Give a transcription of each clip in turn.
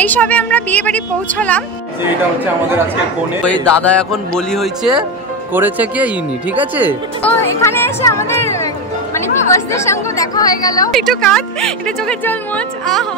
এই সবে আমরা বিয়ে বাড়ি পৌঁছালাম। এটা হচ্ছে আমাদের আজকে কোণে। ওই দাদা এখন বলি হয়েছে, করেছে কে ইনি, ঠিক আছে। তো এখানে এসে আমাদের মানে ভিউয়ার্সদের সঙ্গে দেখা হয়ে গেল। একটু কাঁদ, এটা চোখের জল মোচ। আহা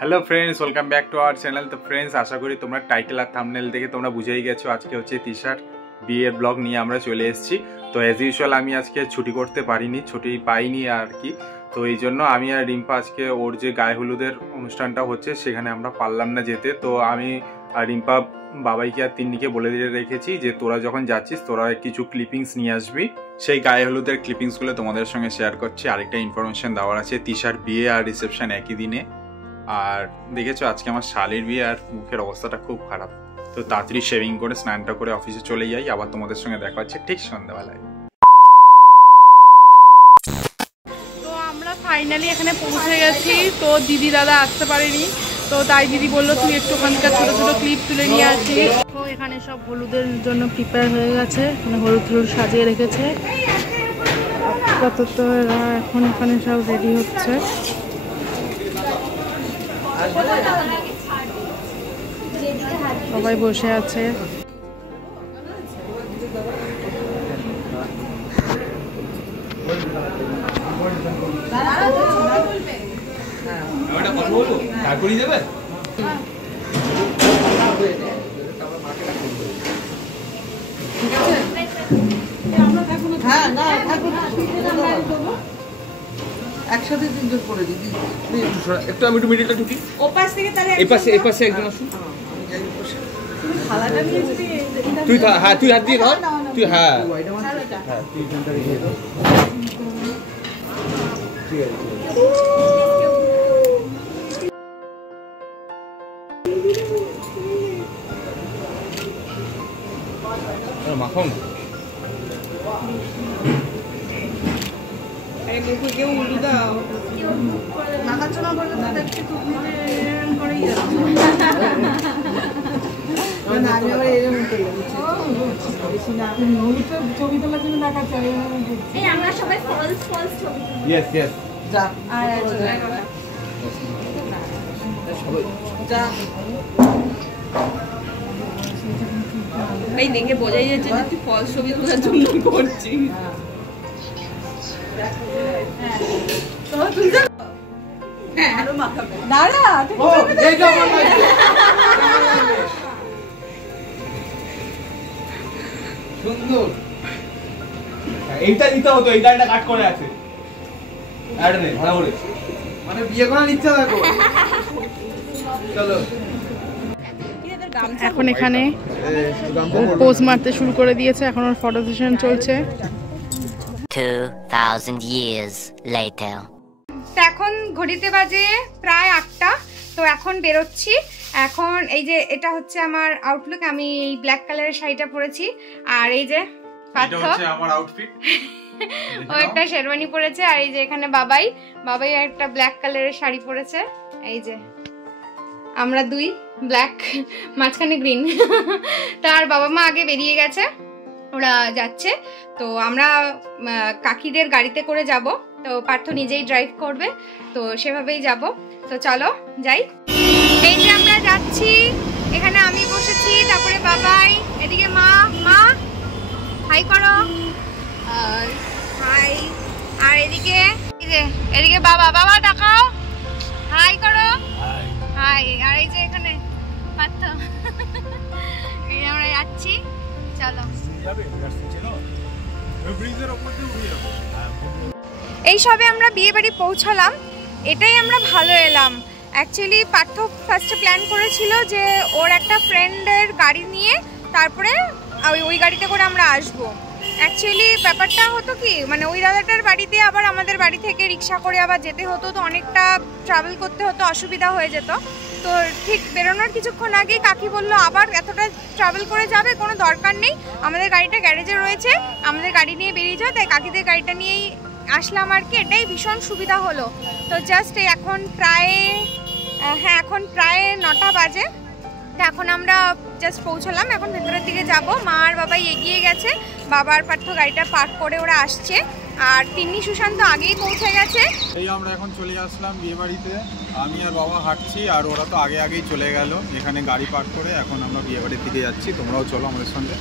hello friends, welcome back to our channel. তো ফ্রেন্ডস, আশা করি তোমরা টাইটেল আর থাম্বনেল দেখে তোমরা বুঝেই গেছো আজকে হচ্ছে তিশার বিয়ের ব্লগ নিয়ে আমরা চলে এসেছি। তো অ্যাজ ইউজুয়াল আমি আজকে ছুটি করতে পারিনি, ছুটি পাইনি আর কি। তো এই জন্য আমি আর রিম্পা আজকে ওর যে গায়ে হলুদের অনুষ্ঠানটা হচ্ছে সেখানে আমরা পারলাম না যেতে। তো আমি আর রিম্পা বাবাইকে আর তিন্নিকে বলে দিয়ে রেখেছি যে তোরা যখন যাচ্ছিস তোরা কিছু ক্লিপিংস নিয়ে আসবি। সেই গায়ে হলুদের ক্লিপিংসগুলো তোমাদের সঙ্গে শেয়ার করছি। আরেকটা ইনফরমেশন দেওয়ার আছে, তিশার বিয়ে আর রিসেপশন একই দিনে। আর দেখেছো আজকে আমার শালির বিয়ে আর মুখের অবস্থাটা খুব খারাপ। তো তাড়াতাড়ি শেভিং করে স্নানটা করে অফিসে চলে যাই, আবার তোমাদের সঙ্গে দেখা হচ্ছে ঠিক সন্ধ্যাবেলায়। তো আমরা ফাইনালি এখানে পৌঁছে গেছি। তো দিদি দাদা আসতে পারেনি, তো তাই দিদি বললো তুই একটু ওখানকার ছোটো ছোটো ক্লিপ তুলে নিয়ে আসিস। তো এখানে সব হলুদের জন্য প্রিপেয়ার হয়ে গেছে, মানে হলুদ হলুদ সাজিয়ে রেখেছে। আপাতত এরা এখন এখানে সব রেডি হচ্ছে। সবাই বসে আছে। একসাথে তিনজন করে দিদি একটু আমি একটু মিডিলটা ঢুকি, ওপাশ থেকে তাহলে এই পাশে একজন আসুন। থালাটা নিয়ে যদি তুই হ্যাঁ, তুই হাত দিয়ে ধর, তুই হ্যাঁ ঠিক আছে। মাখন কেউ উল্টো দাও নাকাচনা করলে তাদেরকে তুমি করেই যাচ্ছে। ছবি তোলার জন্য দেখাচ্ছে আমরা সবাই ফলস ফলস ছবি এই দেখে বোঝাই যাচ্ছে যে তুই ফলস ছবি তোলার জন্য করছিস। সুন্দর, এইটা দিতে হতো, এইটা একটা কাট করে আছে। ভালো করে মানে বিয়ে করার ইচ্ছা থাকো। চলো এখন এখানে পোজ মারতে শুরু করে দিয়েছে, এখন ওর ফটো সেশন চলছে। 2000 years later. তো এখন ঘড়িতে বাজে প্রায় 8টা। তো এখন বেরোচ্ছি। এখন এই যে এটা হচ্ছে আমার আউটলুক, আমি এই ব্ল্যাক কালারের শাড়িটা পরেছি। আর এই যে এটা হচ্ছে আমার আউটফিট। ও একটা শেরওয়ানি পরেছে। আর এই যে এখানে বাবাই একটা ব্ল্যাক কালারের শাড়ি পরেছে। এই যে আমরা দুই ব্ল্যাক, মাঝখানে গ্রিন। তার বাবা মা আগে বেরিয়ে গেছে, ওরা যাচ্ছে। তো আমরা কাকিদের গাড়িতে করে যাব। তো পার্থ নিজেই ড্রাইভ করবে, তো সেভাবেই যাব। তো চলো যাই। এই যে আমরা যাচ্ছি, এখানে আমি বসেছি, তারপরে বাবাই, এদিকে মা হাই করো, হাই। আর এদিকে বাবা দেখাও, হাই করো, হাই। আর এই যে এখানে পার্থ। এই আমরা যাচ্ছি, চলো। এই সবে আমরা বিয়ে বাড়ি পৌঁছালাম, এটাই আমরা ভালো এলাম। অ্যাকচুয়ালি পার্থ ফার্স্টে প্ল্যান করেছিল যে ওর একটা ফ্রেন্ডের গাড়ি নিয়ে তারপরে ওই গাড়িতে করে আমরা আসবো। অ্যাকচুয়ালি ব্যাপারটা হতো কি, মানে ওই দাদাটার বাড়িতে আবার আমাদের বাড়ি থেকে রিক্সা করে আবার যেতে হতো, তো অনেকটা ট্রাভেল করতে হতো, অসুবিধা হয়ে যেত। তো ঠিক বেরোনোর কিছুক্ষণ আগেই কাকি বললো আবার এতটা ট্রাভেল করে যাবে, কোনো দরকার নেই, আমাদের গাড়িটা গ্যারেজে রয়েছে, আমাদের গাড়ি নিয়ে বেরিয়ে যাও। তাই কাকিদের গাড়িটা নিয়েই আসলাম আর কি, এটাই ভীষণ সুবিধা হলো। তো জাস্ট এখন প্রায় 9টা বাজে। তো এখন আমরা জাস্ট পৌঁছলাম, এখন ভেতরের দিকে যাব। মা আর বাবাই এগিয়ে গেছে, বাবার পার্থ গাড়িটা পার্ক করে ওরা আসছে, আর তিন্নি সুশান্ত আগেই পৌঁছে গেছে। এই আমরা এখন চলে আসলাম বিয়ে বাড়িতে, আমি আর বাবা হাঁটছি আর ওরা তো আগেই চলে গেল এখানে গাড়ি পার্ক করে। এখন আমরা বিয়ে বাড়ির দিকে যাচ্ছি, তোমরাও চলো আমাদের সঙ্গে।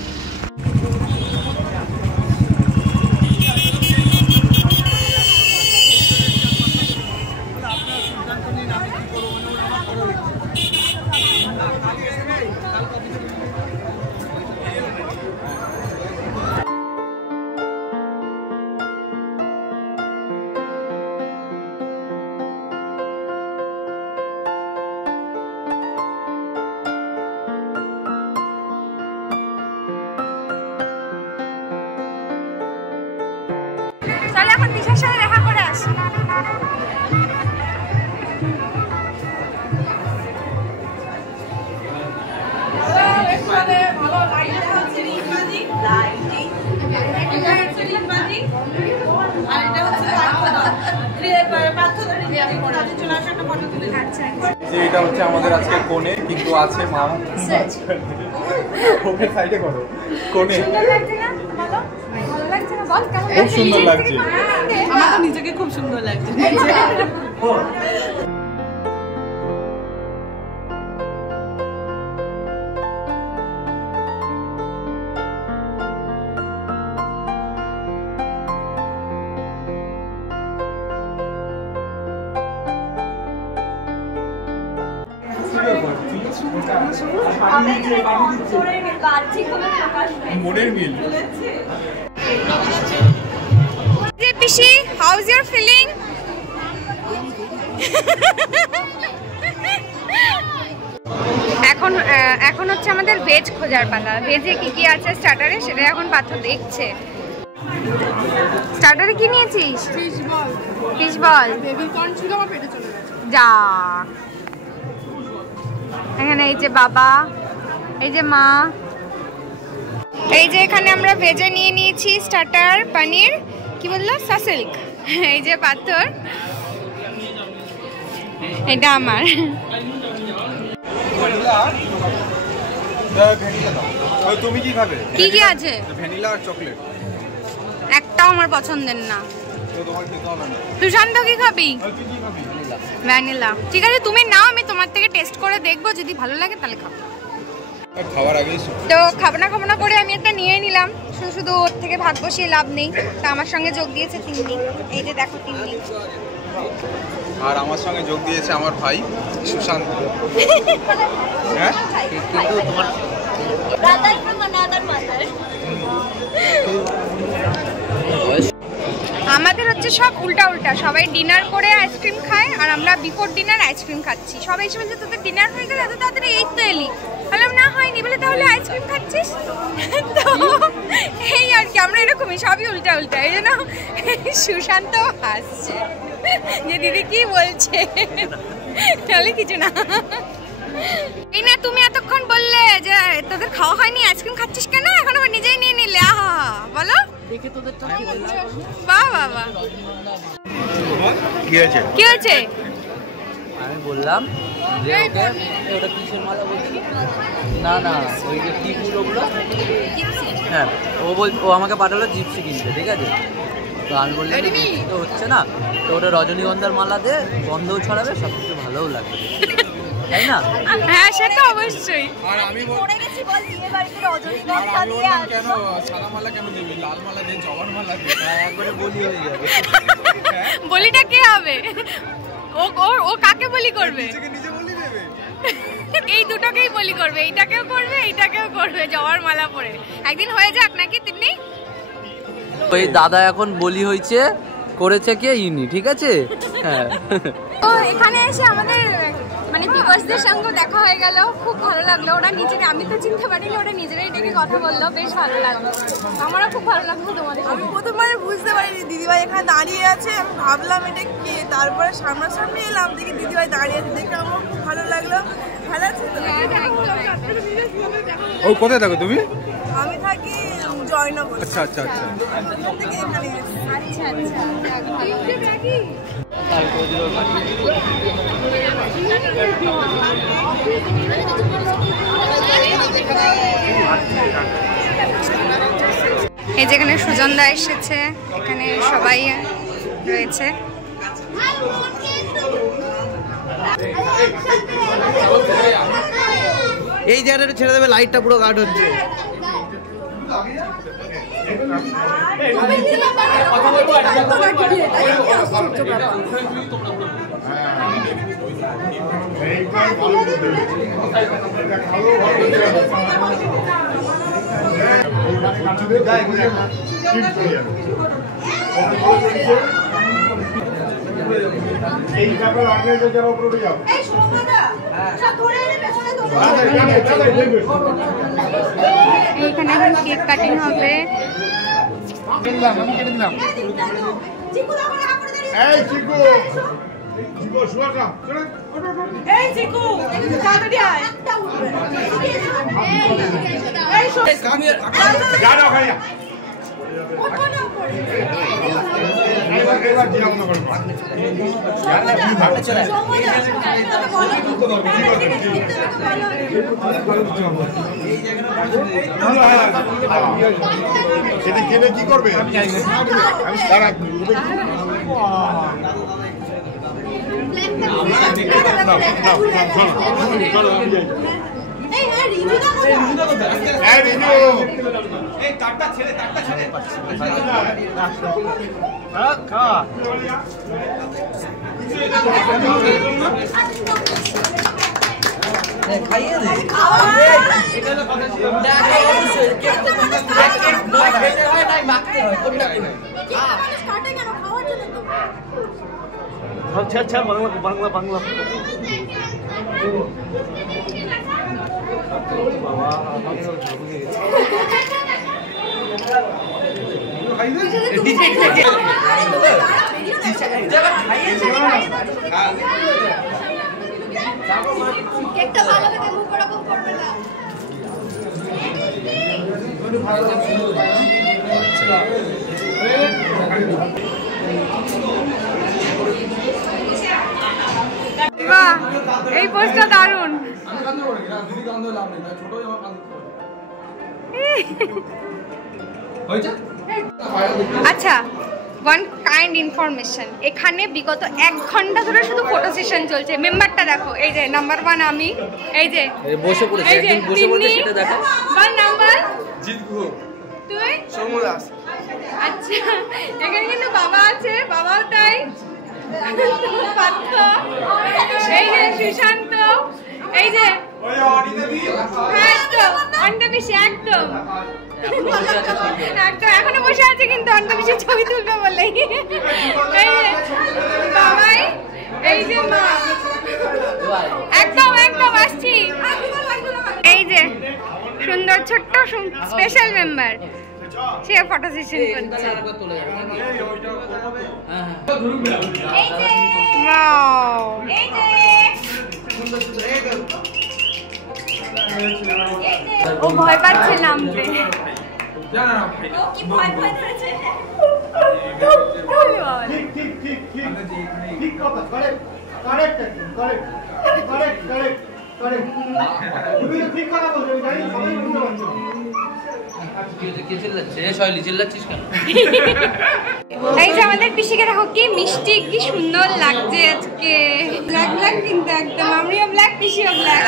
চলো এখন দিশার সাথে দেখা করে আসি। এটা হচ্ছে আমাদের আজকে কোণে, কিন্তু আছে মা ওকে সাইডে করো। কোণে খুব সুন্দর লাগছে, আমার তো নিজেকে খুব সুন্দর লাগছে। মনের মিল। পিসি, হাউ ইজ ইওর ফিলিং? এখন হচ্ছে আমাদের ভেজ খোঁজার পালা। ভেজে কি কি আছে স্টার্টারে সেটা এখন পাত্র দেখছে। স্টার্টারে কি নিয়েছিস? Fish ball. বেবি কর্ন ছিল, আমার পেটে চলে গেছে। যা, এখানে এই যে বাবা, এই যে মা, এই যে এখানে আমরা ভেজে নিয়ে নিয়েছি স্টার্টার পনির, কি বললো, সাসিল্ক। এই যে পাথর, এটা আমার। তুমি কি খাবে? কি কি আছে? ভ্যানিলা আর চকলেট। একটাও আমার পছন্দের না। সুশান্ত কি খাবি? ভ্যানিলা। ঠিক আছে তুমি নাও, আমি তোমার থেকে টেস্ট করে দেখবো, যদি ভালো লাগে তাহলে খাবো। খাবার আগেই তো খাবো না করে আমি একটা নিয়ে নিলাম। শুধু ওর থেকে ভাগ বসিয়ে লাভ নেই। তা আমার সঙ্গে যোগ দিয়েছে তিন্নি, এই যে দেখো তিন্নি। আর আমার সঙ্গে যোগ দিয়েছে আমার ভাই সুশান্ত। হ্যাঁ, কিন্তু তোমার আমাদের হচ্ছে সব উল্টা উল্টা। সবাই ডিনার করে আইসক্রিম খায় আর আমরা বিফোর ডিনার আইসক্রিম খাচ্ছি। সবাই এসে বলছে তোদের ডিনার হয়ে গেল, এত তাড়াতাড়ি এই তো এলি। বললাম না হয়নি। বলে তাহলে আইসক্রিম খাচ্ছিস? তো এই আর কি, আমরা এরকমই সবই উল্টা উল্টা। এই জন্য সুশান্ত হাসছে যে দিদি কি বলছে, তাহলে কিছু না। এই না, তুমি এতক্ষণ বললে যে তোদের খাওয়া হয়নি, আইসক্রিম খাচ্ছিস কেন? এখন আবার নিজেই নিয়ে নিলে। আহা, বলো দেখে তোদের তো কি বলছে? বাহ বাবা। কি আছে? কি হয়েছে? আমি বললাম যে ওকে ওটা কিসের মালা বলছি? না না, ওই যে কি ফুল ওগুলো? হ্যাঁ, ও আমাকে পাঠালো জিপসি কিনতে, ঠিক আছে? তো আমি বললাম জিপসি তো হচ্ছে না, তো ওটা রজনীগন্ধার মালা দে, গন্ধও ছড়াবে, সব কিছু ভালোও লাগবে, তাই না? হ্যাঁ সে তো অবশ্যই। আর আমি পড়ে গেছি বল বিয়ে বাড়িতে রজনীগন্ধা দিয়ে কেন সাদা মালা কেন দিবি? লাল মালা দে, জবার মালা দে, একবারে বলি হয়ে যাবে। বলিটা কে হবে? ও কাকে বলি করবে? নিজে বলি দেবে। এই দুটোকেই বলি করবে, এইটাকেও করবে, এইটাকেও করবে, জবার মালা পরে। একদিন হয়ে যাক নাকি তিন্নি? ওই দাদা এখন বলি হয়েছে, করেছে কে? ইনি, ঠিক আছে? হ্যাঁ। তো এখানে এসে আমাদের মানে ভিউয়ার্সদের সঙ্গে দেখা হয়ে গেল, খুব ভালো লাগলো। ওরা নিজেরা, আমি তো চিনতে পারিনি, ওরা নিজেরাই ডেকে কথা বললো, বেশ ভালো লাগলো। আমারও খুব ভালো লাগলো তোমাদের। আমি প্রথমবার বুঝতে পারিনি দিদিভাই এখানে দাঁড়িয়ে আছে, আমি ভাবলাম এটা কে, তারপরে সামনাসামনি এলাম, দেখি দিদিভাই দাঁড়িয়ে আছে, দেখে আমার খুব ভালো লাগলো। ভালো আছে তো? ও কোথায় থাকো তুমি? আমি থাকি জয়নগর। আচ্ছা আচ্ছা আচ্ছা। থেকে এখানে এসেছি। আচ্ছা আচ্ছা, এই যেখানে সুজনদা এসেছে, এখানে সবাই রয়েছে। এই জায়গাটা ছেড়ে দেবে, লাইটটা পুরো গার্ড হচ্ছে। এইখানে এখন কেক কাটিং হবে। কি করবে? খাইয়ে দে। বাংলা বাংলা কেকটা ভালো লাগে, মুখ ওরকম করবে না। বাহ, এই পোস্টটা দারুণ। আচ্ছা, ওয়ান কাইন্ড ইনফরমেশন, এখানে বিগত 1 ঘন্টা ধরে শুধু ফটো সেশন চলছে। মেম্বারটা দেখো, এই যে নাম্বার 1 আমি, এই যে বসে পড়েছে, একদম বসে পড়েছে, সেটা দেখো। 1 নাম্বার জিতবো। তুই সমদাস। আচ্ছা, এখানে কিন্তু বাবা আছে, বাবাও তাই। পার্থ, এই যে সুশান্ত, এই যে হ্যাঁ তো অন্তবিশি, একদম একদম এখনো বসে আছে কিন্তু অন্তবিশির ছবি তুলবে বলেই। এই যে বাবাই, এই যে মা, একদম একদম আসছি। এই যে সুন্দর ছোট্ট স্পেশাল মেম্বার, সে ফটো সেশন করছে। ওয়াও, এই যে ও ভয় পাচ্ছে নামতে। এই যে আমাদের পিসিকে দেখো কি মিষ্টি, কি সুন্দর লাগছে আজকে। ব্ল্যাক ব্ল্যাক কিন্তু একদম, আমিও ব্ল্যাক, পিসিও ব্ল্যাক।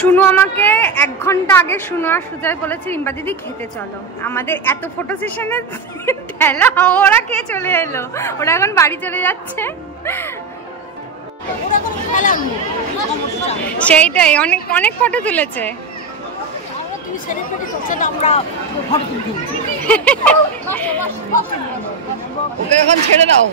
শুনু আমাকে 1 ঘন্টা আগে শুনু আর সুজয় বলেছে রিম্পা দিদি খেতে চলো। আমাদের এত ফটো সেশনে ঠেলা ওরা কে চলে এলো, ওরা এখন বাড়ি চলে যাচ্ছে। সেইটাই, অনেক অনেক ফটো তুলেছে। ওকে এখন ছেড়ে দাও,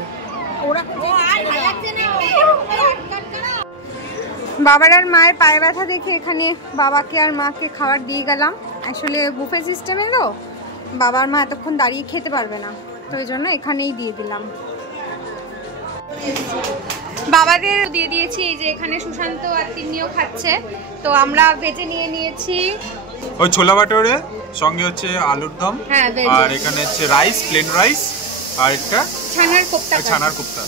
বাবার আর মায়ের পায়ে ব্যথা দেখে এখানে বাবাকে আর মাকে খাবার দিয়ে গেলাম। আসলে বুফে সিস্টেমে তো বাবার মা এতক্ষণ দাঁড়িয়ে খেতে পারবে না, তো ওই জন্য এখানেই দিয়ে দিলাম। বাবাদের দিয়ে দিয়েছি। এই যে এখানে সুশান্ত আর তিন্নিও খাচ্ছে। তো আমরা ভেজে নিয়ে নিয়েছি ওই ছোলা বাটোরে, সঙ্গে হচ্ছে আলুর দম, হ্যাঁ, আর এখানে হচ্ছে রাইস, প্লেন রাইস, আর একটা ছানার কোপ্তা। ছানার কোপ্তা।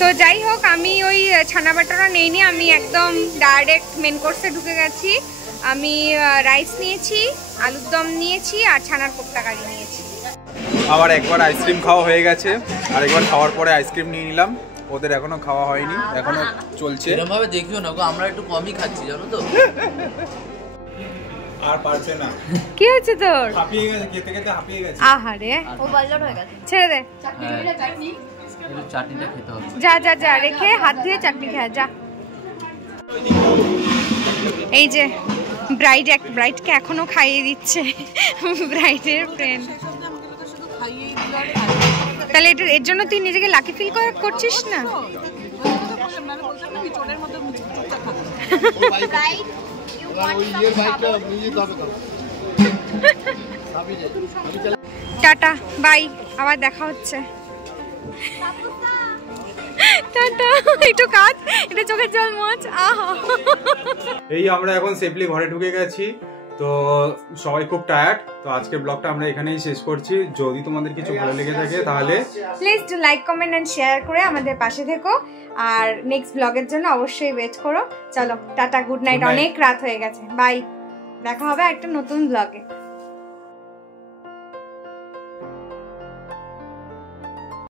তো যাই হোক, আমি ওই ছানা বাটাটা নেইনি, আমি একদম ডাইরেক্ট মেন কোর্সে ঢুকে গেছি। আমি রাইস নিয়েছি, আলুর দম নিয়েছি, আর ছানার কোপ্তা কারি নিয়েছি। আবার একবার আইসক্রিম খাওয়া হয়ে গেছে, আর একবার খাওয়ার পরে আইসক্রিম নিয়ে নিলাম। ওদের এখনো খাওয়া হয়নি, এখনো চলছে। এরকম ভাবে দেখিও না গো, আমরা একটু কমই খাচ্ছি জানো তো। আর পারছে না। কি হচ্ছে তোর? হাঁপিয়ে গেছে, খেতে খেতে হাঁপিয়ে গেছে। আহারে, ও বলজট হয়ে গেছে। ছেড়ে দে, একটু চাটনিটা খেতে হবে। যা যা যা, রেখে হাত ধুয়ে চাটনি খা যা। এই যে ব্রাইডকে এখনো খাইয়ে দিচ্ছে ব্রাইডের ফ্রেন্ড। তাহলে এর জন্য তুই নিজেকে লাকি ফিল করছিস না? টাটা বাই, আবার দেখা হচ্ছে। টাটা, একটু কাঁদ, এটা চোখের জল মোছ। আহা, এই আমরা এখন সেফলি ঘরে ঢুকে গেছি। তো সবাই খুব টায়ার্ড। তো আজকের ব্লগটা আমরা এখানেই শেষ করছি। যদি তোমাদের কিছু ভালো লেগে থাকে তাহলে please do like, comment and share করে আমাদের পাশে থেকো। আর নেক্সট ব্লগের জন্য অবশ্যই ওয়েট করো। চলো টাটা, গুড নাইট। অনেক রাত হয়ে গেছে, বাই। দেখা হবে একটা নতুন ব্লগে।